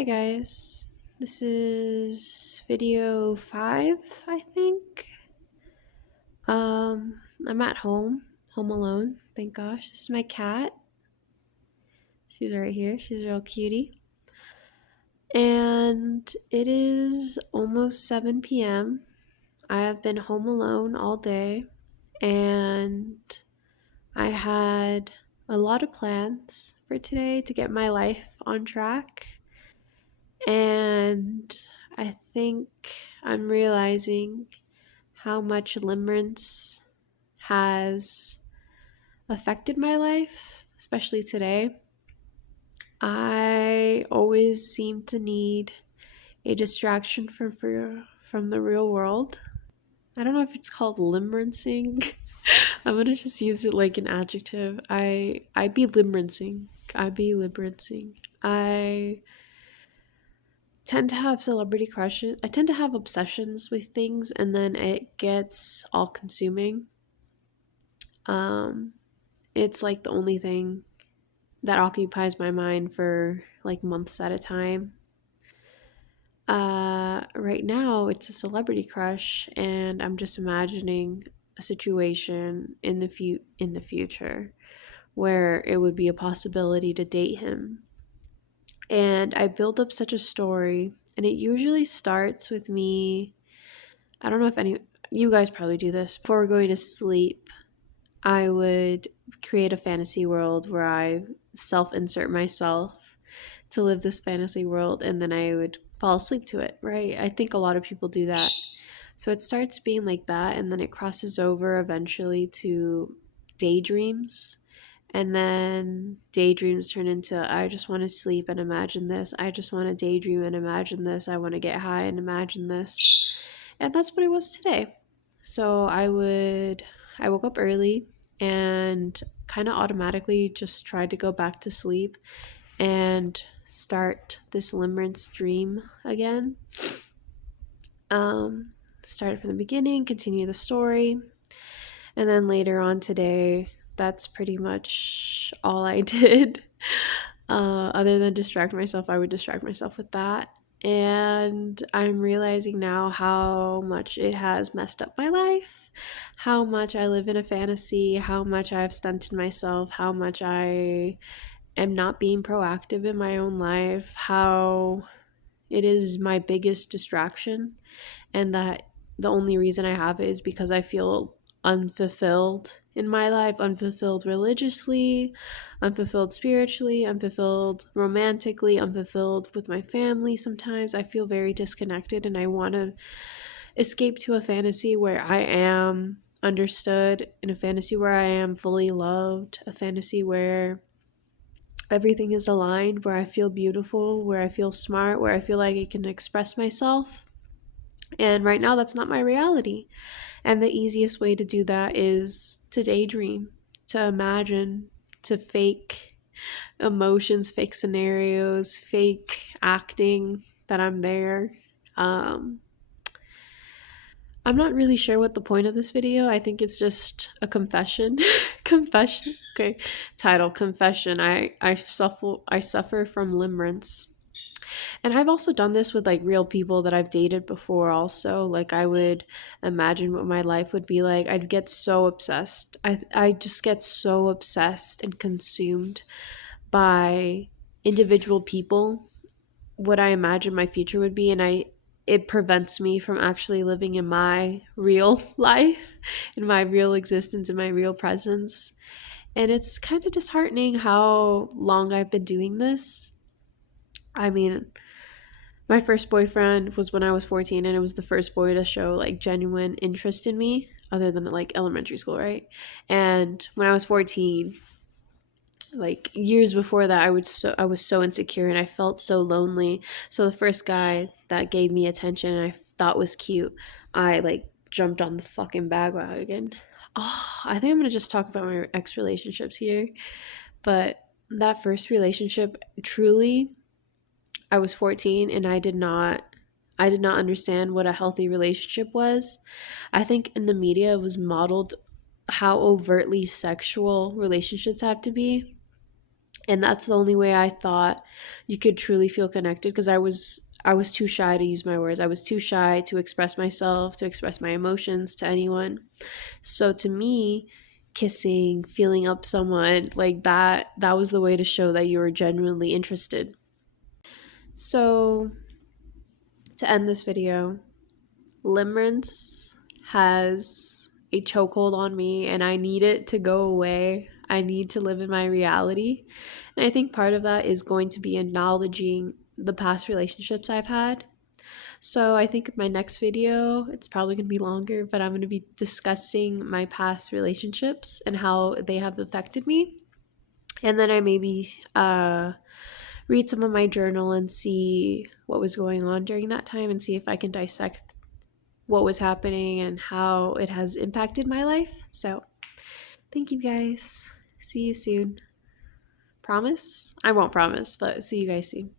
Hi guys, this is video 5, I think. I'm at home alone, thank gosh. This is my cat. She's right here, she's a real cutie. And it is almost 7 p.m. I have been home alone all day, and I had a lot of plans for today to get my life on track. And I think I'm realizing how much limerence has affected my life, especially today. I always seem to need a distraction from the real world. I don't know if it's called limerencing. I'm gonna just use it like an adjective. I be limerencing. I be limerencing. I tend to have celebrity crushes. I tend to have obsessions with things, and then it gets all consuming. Um, it's like the only thing that occupies my mind for like months at a time. Right now, it's a celebrity crush, and I'm just imagining a situation in the future where it would be a possibility to date him. And I build up such a story, and it usually starts with me. I don't know if any you guys probably do this before going to sleep. I would create a fantasy world where I self insert myself to live this fantasy world, and then I would fall asleep to it, right? I think a lot of people do that. So it starts being like that, and then it crosses over eventually to daydreams. And then daydreams turn into I just want to sleep and imagine this. I just want to daydream and imagine this. I want to get high and imagine this. And that's what it was today. So I woke up early and kind of automatically just tried to go back to sleep and start this limerence dream again. Start from the beginning, continue the story, and then later on today, that's pretty much all I did. Other than distract myself, I would distract myself with that. And I'm realizing now how much it has messed up my life, how much I live in a fantasy, how much I've stunted myself, how much I am not being proactive in my own life, how it is my biggest distraction, and that the only reason I have it is because I feel unfulfilled in my life, unfulfilled religiously, unfulfilled spiritually, unfulfilled romantically, unfulfilled with my family. Sometimes I feel very disconnected, and I want to escape to a fantasy where I am understood, in a fantasy where I am fully loved, a fantasy where everything is aligned, where I feel beautiful, where I feel smart, where I feel like I can express myself. And right now, that's not my reality. And the easiest way to do that is to daydream, to imagine, to fake emotions, fake scenarios, fake acting that I'm there. Um, I'm not really sure what the point of this video. I think it's just a confession. Confession. Okay. Title: Confession. I suffer from limerence. And I've also done this with like real people that I've dated before also. Like I would imagine what my life would be like. I'd get so obsessed. I just get so obsessed and consumed by individual people, what I imagine my future would be, and I it prevents me from actually living in my real life, in my real existence, in my real presence. And it's kind of disheartening how long I've been doing this. I mean, my first boyfriend was when I was 14, and it was the first boy to show like genuine interest in me, other than like elementary school, right? And when I was 14, like years before that, I was so insecure and I felt so lonely. So the first guy that gave me attention and I thought was cute, I like jumped on the fucking bandwagon. Oh, I think I'm gonna just talk about my ex relationships here. But that first relationship, truly, I was 14 and I did not understand what a healthy relationship was. I think in the media it was modeled how overtly sexual relationships have to be. And that's the only way I thought you could truly feel connected, because I was too shy to use my words. I was too shy to express myself, to express my emotions to anyone. So to me, kissing, feeling up someone like that was the way to show that you were genuinely interested. So to end this video, limerence has a chokehold on me and I need it to go away. I need to live in my reality. And I think part of that is going to be acknowledging the past relationships I've had. So I think my next video, it's probably going to be longer, but I'm going to be discussing my past relationships and how they have affected me. And then I maybe read some of my journal and see what was going on during that time and see if I can dissect what was happening and how it has impacted my life. So, thank you guys. See you soon. Promise? I won't promise, but see you guys soon.